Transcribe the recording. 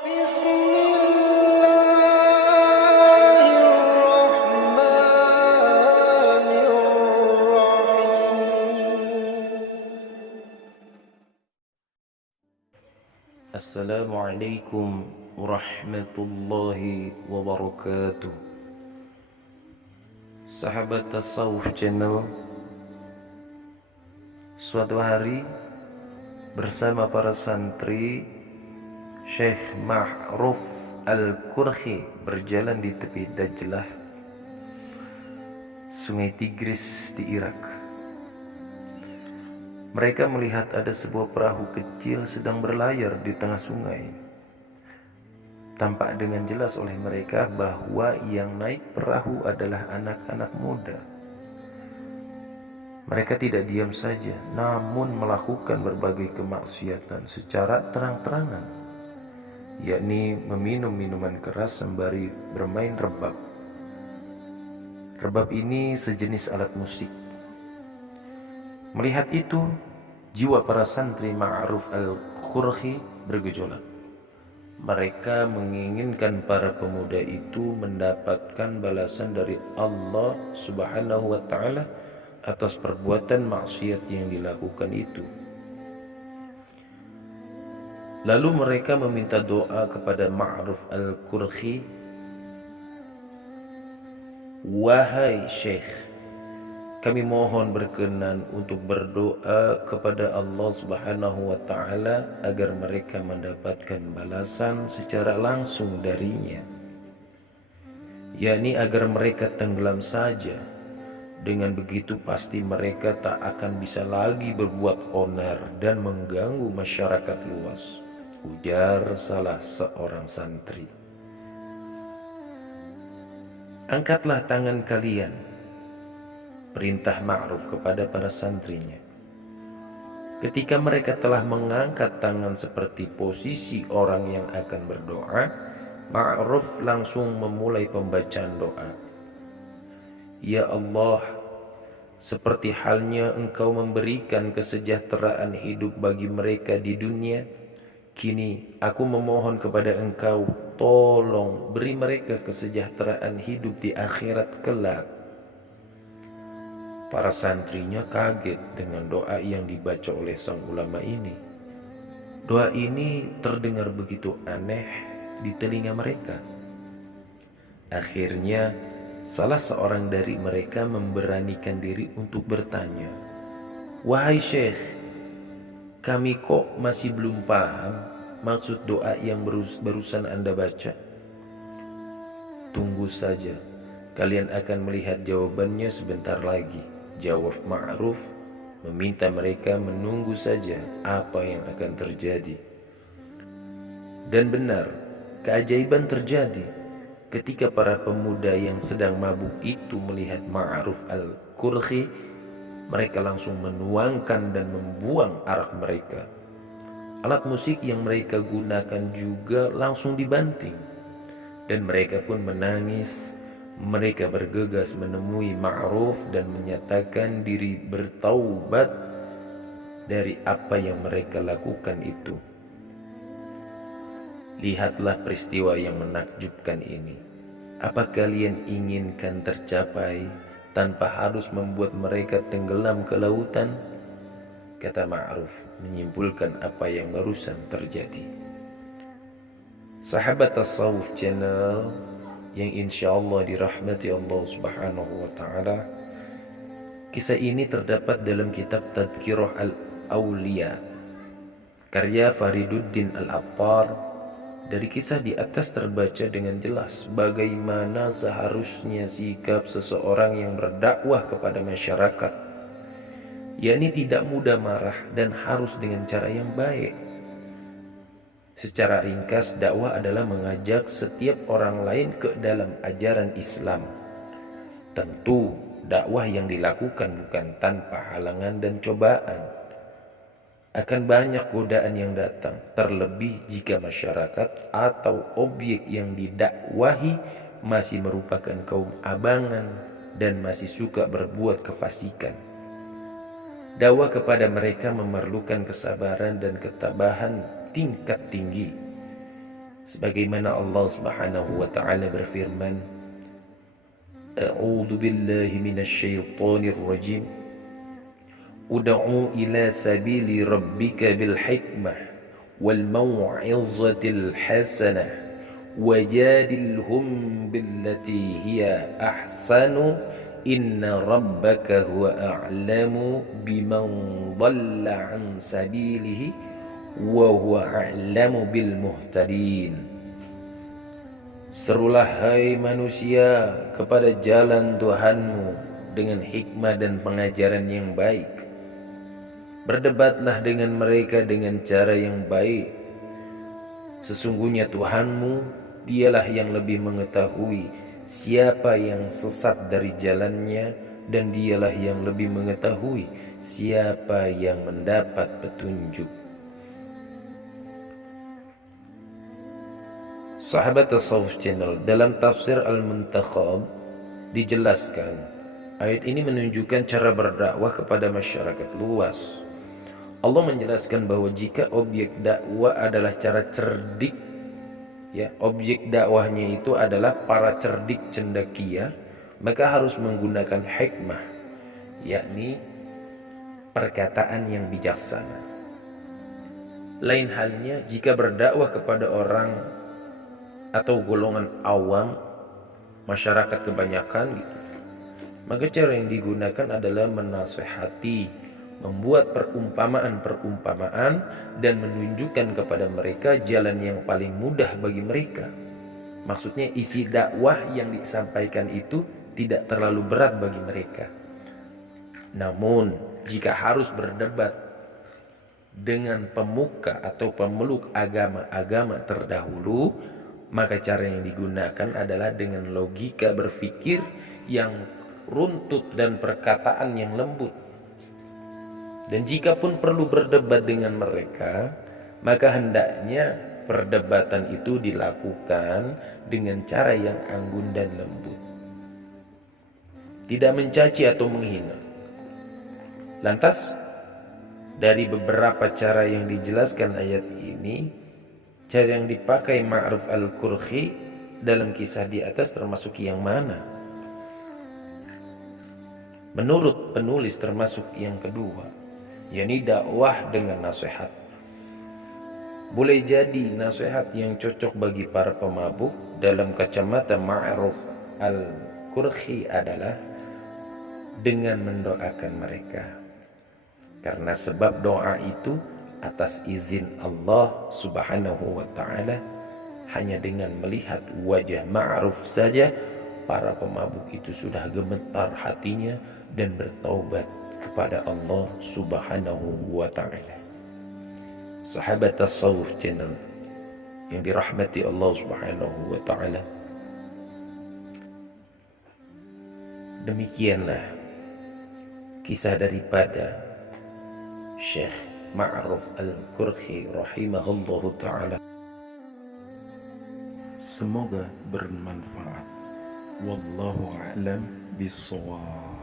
Assalamualaikum warahmatullahi wabarakatuh. Sahabat Tasawuf Channel, suatu hari bersama para santri, Syekh Ma'ruf Al-Qurhi berjalan di tepi Dajlah, Sungai Tigris di Irak. Mereka melihat ada sebuah perahu kecil sedang berlayar di tengah sungai. Tampak dengan jelas oleh mereka bahwa yang naik perahu adalah anak-anak muda. Mereka tidak diam saja, namun melakukan berbagai kemaksiatan secara terang-terangan, yakni meminum minuman keras sembari bermain rebab. Rebab ini sejenis alat musik. Melihat itu, jiwa para santri Ma'ruf Al-Qurhi bergejolak. Mereka menginginkan para pemuda itu mendapatkan balasan dari Allah Subhanahu wa ta'ala atas perbuatan maksiat yang dilakukan itu. Lalu mereka meminta doa kepada Ma'ruf Al-Qurhi, "Wahai Syekh, kami mohon berkenan untuk berdoa kepada Allah Subhanahu wa ta'ala agar mereka mendapatkan balasan secara langsung darinya, yakni agar mereka tenggelam saja. Dengan begitu pasti mereka tak akan bisa lagi berbuat onar dan mengganggu masyarakat luas," ujar salah seorang santri. "Angkatlah tangan kalian," perintah Ma'ruf kepada para santrinya. Ketika mereka telah mengangkat tangan seperti posisi orang yang akan berdoa, Ma'ruf langsung memulai pembacaan doa. "Ya Allah, seperti halnya Engkau memberikan kesejahteraan hidup bagi mereka di dunia, kini aku memohon kepada Engkau, tolong beri mereka kesejahteraan hidup di akhirat kelak." Para santrinya kaget dengan doa yang dibaca oleh sang ulama ini. Doa ini terdengar begitu aneh di telinga mereka. Akhirnya, salah seorang dari mereka memberanikan diri untuk bertanya, "Wahai Syekh, kami kok masih belum paham maksud doa yang barusan Anda baca?" "Tunggu saja, kalian akan melihat jawabannya sebentar lagi," jawab Ma'ruf, meminta mereka menunggu saja apa yang akan terjadi. Dan benar, keajaiban terjadi. Ketika para pemuda yang sedang mabuk itu melihat Ma'ruf Al-Qurhi, mereka langsung menuangkan dan membuang arak mereka. Alat musik yang mereka gunakan juga langsung dibanting, dan mereka pun menangis. Mereka bergegas menemui Ma'ruf dan menyatakan diri bertaubat dari apa yang mereka lakukan itu. Lihatlah peristiwa yang menakjubkan ini. Apa kalian inginkan tercapai tanpa harus membuat mereka tenggelam ke lautan? Kata Ma'ruf, menyimpulkan apa yang barusan terjadi. Sahabat Tasawuf Channel yang insyaallah dirahmati Allah Subhanahu wa ta'ala, kisah ini terdapat dalam kitab Tadhkirah Al-Awliya karya Fariduddin Al-Attar. Dari kisah di atas terbaca dengan jelas bagaimana seharusnya sikap seseorang yang berdakwah kepada masyarakat, yakni tidak mudah marah dan harus dengan cara yang baik. Secara ringkas, dakwah adalah mengajak setiap orang lain ke dalam ajaran Islam. Tentu, dakwah yang dilakukan bukan tanpa halangan dan cobaan. Akan banyak godaan yang datang, terlebih jika masyarakat atau objek yang didakwahi masih merupakan kaum abangan dan masih suka berbuat kefasikan. Dakwah kepada mereka memerlukan kesabaran dan ketabahan tingkat tinggi. Sebagaimana Allah Subhanahu wa taala berfirman, A'udzu billahi minasyaitonir rajim. Ud'u ila sabili rabbika bil hikmah wal mau'izatil hasanah wajadilhum billati hiya ahsanu inna rabbaka huwa a'lamu biman dhalla an sabilihi wa huwa a'lamu bil muhtadin. Serulah hai manusia kepada jalan Tuhanmu dengan hikmah dan pengajaran yang baik. Berdebatlah dengan mereka dengan cara yang baik. Sesungguhnya Tuhanmu, dialah yang lebih mengetahui siapa yang sesat dari jalannya, dan dialah yang lebih mengetahui siapa yang mendapat petunjuk. Sahabat Tasawuf Channel, dalam tafsir Al-Muntakhab dijelaskan, ayat ini menunjukkan cara berdakwah kepada masyarakat luas. Allah menjelaskan bahwa jika objek dakwah adalah cara cerdik, ya, objek dakwahnya itu adalah para cerdik cendekia, maka harus menggunakan hikmah, yakni perkataan yang bijaksana. Lain halnya jika berdakwah kepada orang atau golongan awam, masyarakat kebanyakan gitu, maka cara yang digunakan adalah menasehati, membuat perumpamaan-perumpamaan dan menunjukkan kepada mereka jalan yang paling mudah bagi mereka. Maksudnya isi dakwah yang disampaikan itu tidak terlalu berat bagi mereka. Namun jika harus berdebat dengan pemuka atau pemeluk agama-agama terdahulu, maka cara yang digunakan adalah dengan logika berpikir yang runtut dan perkataan yang lembut. Dan jika pun perlu berdebat dengan mereka, maka hendaknya perdebatan itu dilakukan dengan cara yang anggun dan lembut, tidak mencaci atau menghina. Lantas, dari beberapa cara yang dijelaskan ayat ini, cara yang dipakai Ma'ruf al-Qurhi dalam kisah di atas termasuk yang mana? Menurut penulis termasuk yang kedua, yakni dakwah dengan nasihat. Boleh jadi nasihat yang cocok bagi para pemabuk dalam kacamata Ma'ruf al-Qurhi adalah dengan mendoakan mereka, karena sebab doa itu atas izin Allah Subhanahu wa ta'ala. Hanya dengan melihat wajah Ma'ruf saja, para pemabuk itu sudah gemetar hatinya dan bertaubat kepada Allah Subhanahu wa ta'ala. Sahabat Tasawuf Channel yang dirahmati Allah Subhanahu wa ta'ala, demikianlah kisah daripada Syekh Ma'ruf al-Qurhi rahimahullahu ta'ala. Semoga bermanfaat. Wallahu a'lam bishawab.